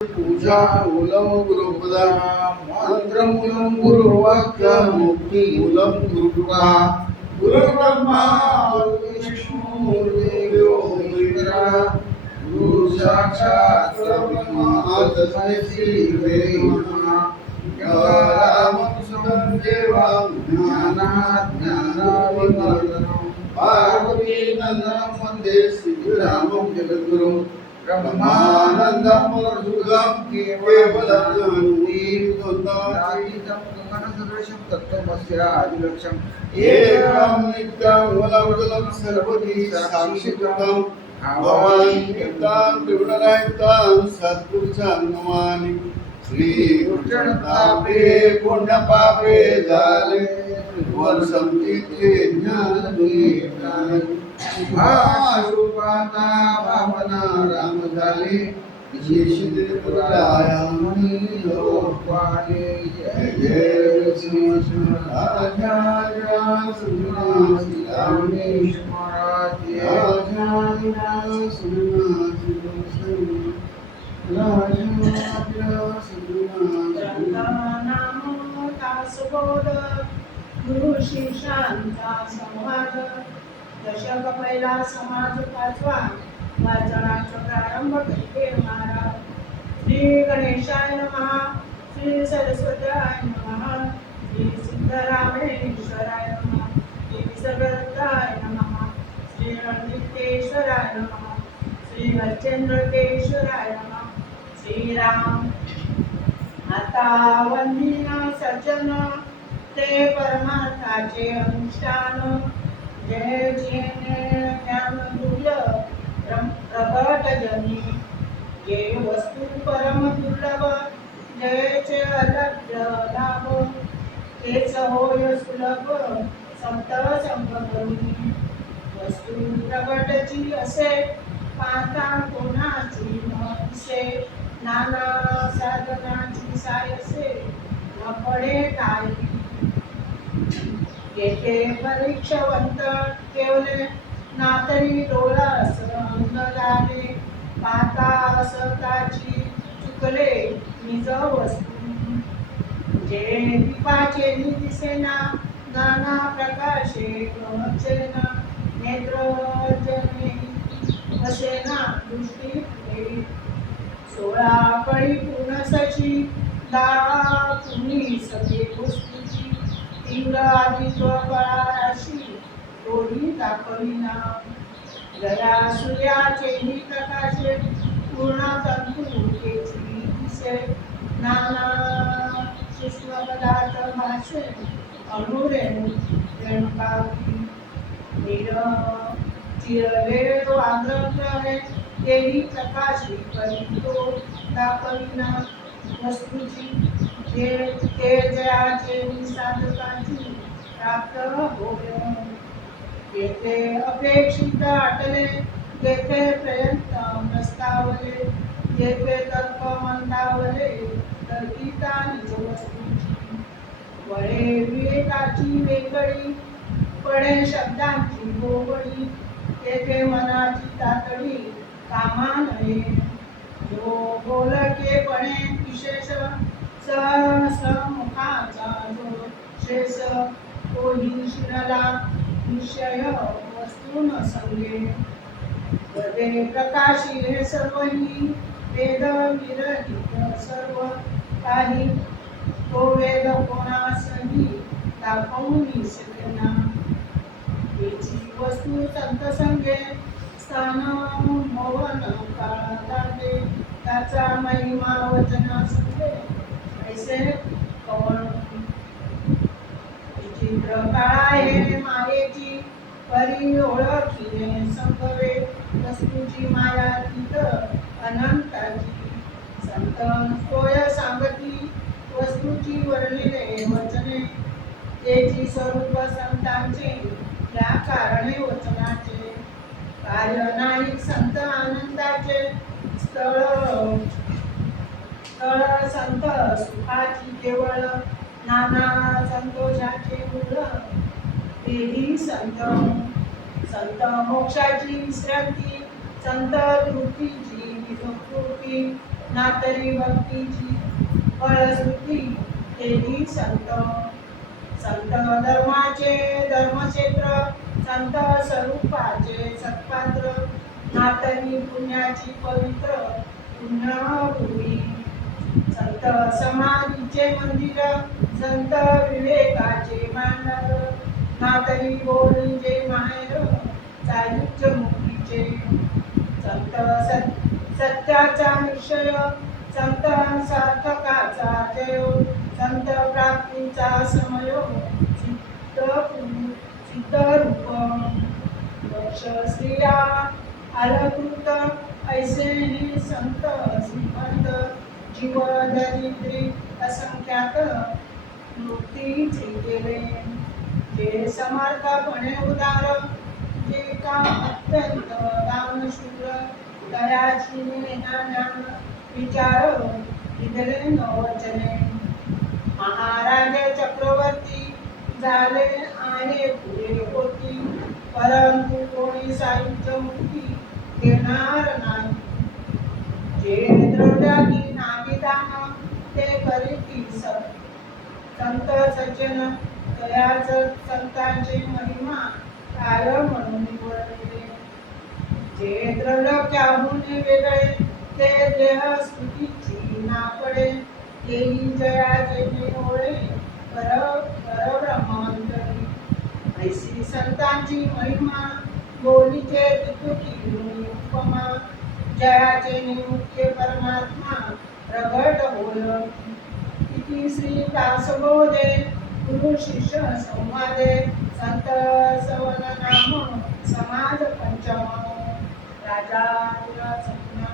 पूजा मूलम गुरुपदा मंत्र मूलम गुरुवाक्य मुक्ती मूलम गुरुकृपा गुरुब्रह्मा गुरुविष्णू गुरुदेवो महेश्वरा गुरु साक्षात् परब्रह्म तस्मै श्री गुरवे नमः रामकृष्णं देवं ज्ञानाज्ञानाविवर्धनं पार्वती नन्दनं वन्दे श्रीरामं जगद्गुरुं ब्रह्मानन्दं सुखदं केवलं निर्द्वन्द्वं गगनसदृशं तत्त्वमस्य आदिलक्ष्यम् एकं नित्यं वलवदलं सर्वदी साक्षितं भवान् नित्यं त्रिगुणरहितं सद्गुरुचं नमामि श्री गुरुचरणापे पुण्यपापे झाले वर्षं तिथे ज्ञान रूपाता भावना राम झाले मनी लोकपाले जय जय श्री राजा रामेश महाराज गुरु शिष्यांचा संवाद दशक पहिला समाज पाचवा वाचनाचा प्रारंभ करीते महाराज. श्री गणेशाय नमः. श्री सरस्वत्याय नमः. श्री सिद्धरामेश्वराय नमः. श्री विसर्गदत्ताय नमः. श्री रणजितेश्वराय नमः. श्री हरिश्चंद्रकेश्वराय नमः. श्रीराम आता वंदनीय सज्जन ते परमार्थाचे अनुष्ठान जय ज्ञान मूल्य प्रगट जनी जे वस्तू परम दुर्लभ जयचे अलभ्य लाभ तेच होय सुलभ संत संपदनी वस्तू प्रगटची असे पाहता कोणाची नसे नाना साधनाची सायसे न पडे काही येथे परीक्षवंत ठेवले नातरी डोळास अंगलाने पाहता स्वतःची चुकले निज वस्तू जे दीपाचे दिसेना नाना प्रकाशे गमचेना नेत्रजने वसेना दृष्टी 16 कळी पूर्ण सची दाखुनी सगळे वस्तूची तीव्र आदित्व राशी डोळी दाखविना जया सूर्याचेही प्रकाशे पूर्ण तंतू तेची दिसे नाना सूक्ष्म पदार्थ भाषे अणुरेणू रेणुकावती नीर चिरले आग्रह तेही प्रकाशी करीतो दाखविना वस्तूची ते जयाचे साधकाची प्राप्त होय येथे अपेक्षित आटले जेथे प्रयत्न नसतावले जेथे तर्क मंदावले तर गीता निज वस्तूची वळे विवेकाची वेगळी पडे शब्दांची गोवळी तेथे मनाची तातडी कामा नये जो बोलकेपणे विशेष सहसमुखाचा जो शेष तोही शिरला निश्चय वस्तू न संगे वदे प्रकाशी हे सर्वही वेद विरहित सर्व काही तो वेद कोणासही दाखवून शकेना याची वस्तू संत संगे स्थान मोहन काळाते त्याचा महिमा वचना संगे ऐसे कवण चित्र काळाये मायेची परी ओळखीने संगवे वस्तूची माया तीत अनंताची संत सोय सांगती वस्तूची वर्णिले वचने तेची स्वरूप संतांचे त्या कारणे वचनाचे कार्य नाही संत आनंदाचे स्थळ संत सुखाची केवळ नाना संतोषाचे मूळ तेही संत मोक्षाची विश्रांती संत तृप्तीची विकृती ना तरी भक्तीची फळश्रुती तेही संत. संत धर्माचे धर्मक्षेत्र, संत स्वरूपाचे सत्पात्र, ना तरी पुण्याची पवित्र पुण्यभूमी. संत समाधीचे मंदिर, संत विवेकाचे मांडर, ना तरी बोलजे माहेर सायुज्य मुक्तीचे. संत सत्याचा निश्चय, संत सार्थकाचा जय, संत प्राप्तीचा समय, सिद्धरूप दक्ष स्त्रिया अलकृत, ऐसे ही संत श्रीमंत, जीव दरिद्री असंख्यात मूर्तीचे केले. जे समर्थपणे उदार, जे का अत्यंत दानशूर, दयाची ज्ञान विचार विधले नवचने. महाराज चक्रवर्ती झाले आणि पुढे होती, परंतु कोणी सायुज्य मुक्ती देणार नाही. जे द्रव्यागी नाविदान, ते करीती संत सज्जन, तयाच संतांची महिमा काय म्हणून वर्णिले. जे द्रव्याहून वेगळे, ते देह स्तुतीची नापडे, तेही जयाचे निवळे परब्रह्मांतरी. ऐसी संतांची महिमा, बोलीचे तुकी उपमा, जयाचे निमुख्य परमात्मा प्रगट होय. इति श्री दासबोधे गुरु शिष्य संवादे, संत सवन नाम समाज पंचम. राजा सपना